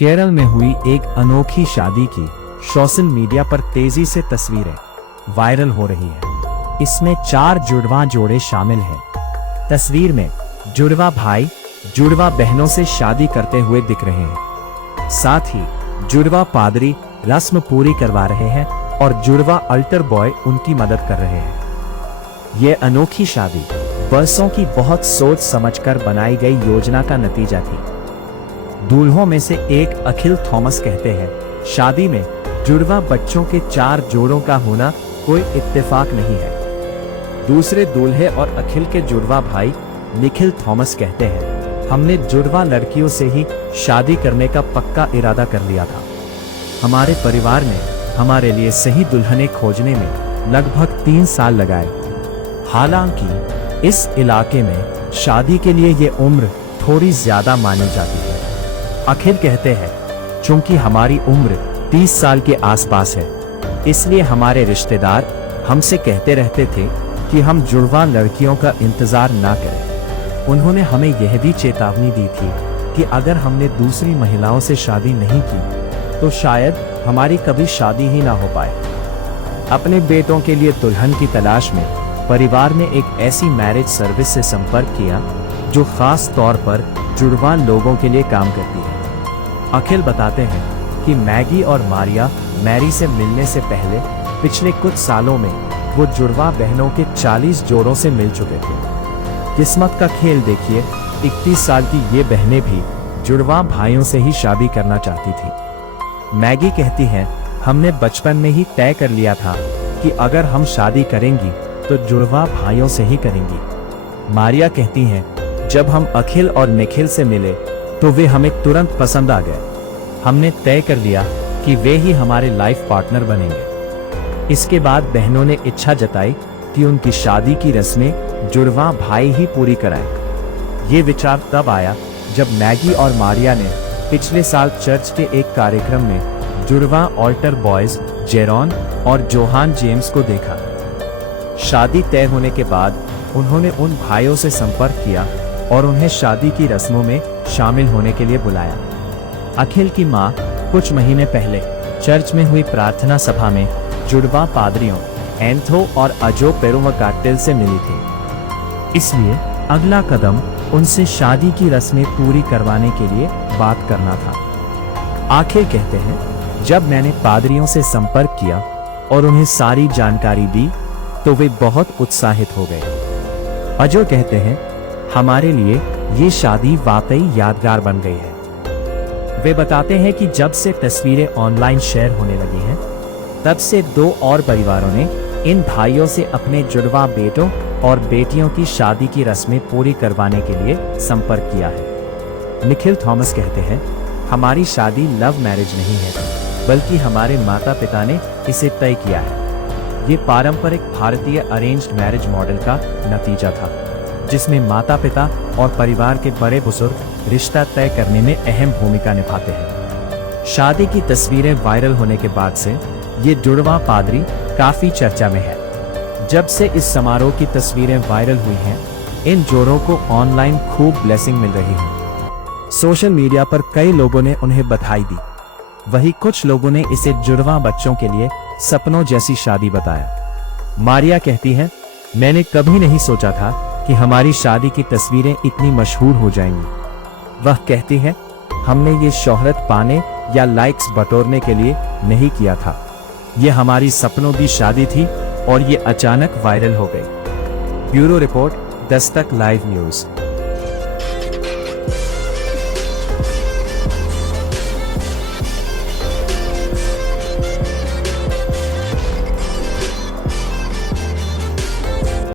केरल में हुई एक अनोखी शादी की सोशल मीडिया पर तेजी से तस्वीरें वायरल हो रही हैं। इसमें 4 जुड़वा जोड़े शामिल हैं। तस्वीर में जुड़वा भाई जुड़वा बहनों से शादी करते हुए दिख रहे हैं। साथ ही जुड़वा पादरी रस्म पूरी करवा रहे हैं और जुड़वा अल्टर बॉय उनकी मदद कर रहे हैं। ये अनोखी शादी बरसों की बहुत सोच समझकर बनाई गई योजना का नतीजा थी। दूल्हों में से एक अखिल थॉमस कहते हैं, शादी में जुड़वा बच्चों के 4 जोड़ों का होना कोई इत्तेफाक नहीं है। दूसरे दूल्हे और अखिल के जुड़वा भाई निखिल थॉमस कहते हैं, हमने जुड़वा लड़कियों से ही शादी करने का पक्का इरादा कर लिया था। हमारे परिवार ने हमारे लिए सही दुल्हने खोजने में लगभग 3 साल लगाए। हालांकि इस इलाके में शादी के लिए ये उम्र थोड़ी ज्यादा मानी जाती है। अखिल कहते हैं, चूंकि हमारी उम्र 30 साल के आसपास है, इसलिए हमारे रिश्तेदार हमसे कहते रहते थे कि हम जुड़वा लड़कियों का इंतजार ना करें। उन्होंने हमें यह भी चेतावनी दी थी कि अगर हमने दूसरी महिलाओं से शादी नहीं की तो शायद हमारी कभी शादी ही ना हो पाए। अपने बेटों के लिए दुल्हन की तलाश में परिवार ने एक ऐसी मैरिज सर्विस से संपर्क किया जो खास तौर पर जुड़वा लोगों के लिए काम करती है। अखिल बताते हैं कि मैगी और मारिया मैरी से मिलने से पहले पिछले कुछ सालों में वो जुड़वा बहनों के 40 जोड़ों से मिल चुके थे। किस्मत का खेल देखिए, 31 साल की ये बहनें भी जुड़वा भाइयों से ही शादी करना चाहती थी। मैगी कहती है, हमने बचपन में ही तय कर लिया था कि अगर हम शादी करेंगी तो जुड़वा भाइयों से ही करेंगी। मारिया कहती हैं, जब हम अखिल और निखिल से मिले तो वे हमें तुरंत पसंद आ गए। हमने तय कर लिया कि वे ही हमारे लाइफ पार्टनर बनेंगे। इसके बाद बहनों ने इच्छा जताई कि उनकी शादी की रस्में जुड़वा भाई ही पूरी कराएं। ये विचार तब आया जब मैगी और मारिया ने पिछले साल चर्च के एक कार्यक्रम में जुड़वा ऑल्टर बॉयज जेरॉन और जोहान जेम्स को देखा। शादी तय होने के बाद उन्होंने उन भाइयों से संपर्क किया और उन्हें शादी की रस्मों में शामिल होने के लिए बुलाया। अखिल की मां कुछ महीने पहले चर्च में हुई प्रार्थना सभा में जुड़वा पादरियों एंथो और अजो पेरुमकाट्टिल से मिली थी। इसलिए अगला कदम उनसे शादी की रस्में पूरी करवाने के लिए बात करना था। आखिर कहते हैं, जब मैंने पादरियों से संपर्क किया और उन्हें सारी जानकारी दी तो वे बहुत उत्साहित हो गए। अजो कहते हैं, हमारे लिए ये शादी वाकई यादगार बन गई है। वे बताते हैं कि जब से तस्वीरें ऑनलाइन शेयर होने लगी हैं, तब से 2 और परिवारों ने इन भाइयों से अपने जुड़वा बेटों और बेटियों की शादी की रस्में पूरी करवाने के लिए संपर्क किया है। निखिल थॉमस कहते हैं, हमारी शादी लव मैरिज नहीं है, बल्कि हमारे माता पिता ने इसे तय किया है। ये पारंपरिक भारतीय अरेंज्ड मैरिज मॉडल का नतीजा था, जिसमें माता पिता और परिवार के बड़े बुजुर्ग रिश्ता तय करने में अहम भूमिका निभाते हैं। शादी की तस्वीरें वायरल होने के बाद से ये जुड़वा पादरी काफी चर्चा में है। जब से इस समारोह की तस्वीरें वायरल हुई हैं, इन जोड़ों को ऑनलाइन खूब ब्लेसिंग मिल रही है। सोशल मीडिया पर कई लोगों ने उन्हें बधाई दी। वहीं कुछ लोगों ने इसे जुड़वा बच्चों के लिए सपनों जैसी शादी बताया। मारिया कहती है, मैंने कभी नहीं सोचा था कि हमारी शादी की तस्वीरें इतनी मशहूर हो जाएंगी। वह कहती है, हमने ये शोहरत पाने या लाइक्स बटोरने के लिए नहीं किया था। ये हमारी सपनों की शादी थी और ये अचानक वायरल हो गई। Bureau report, Dastak live news.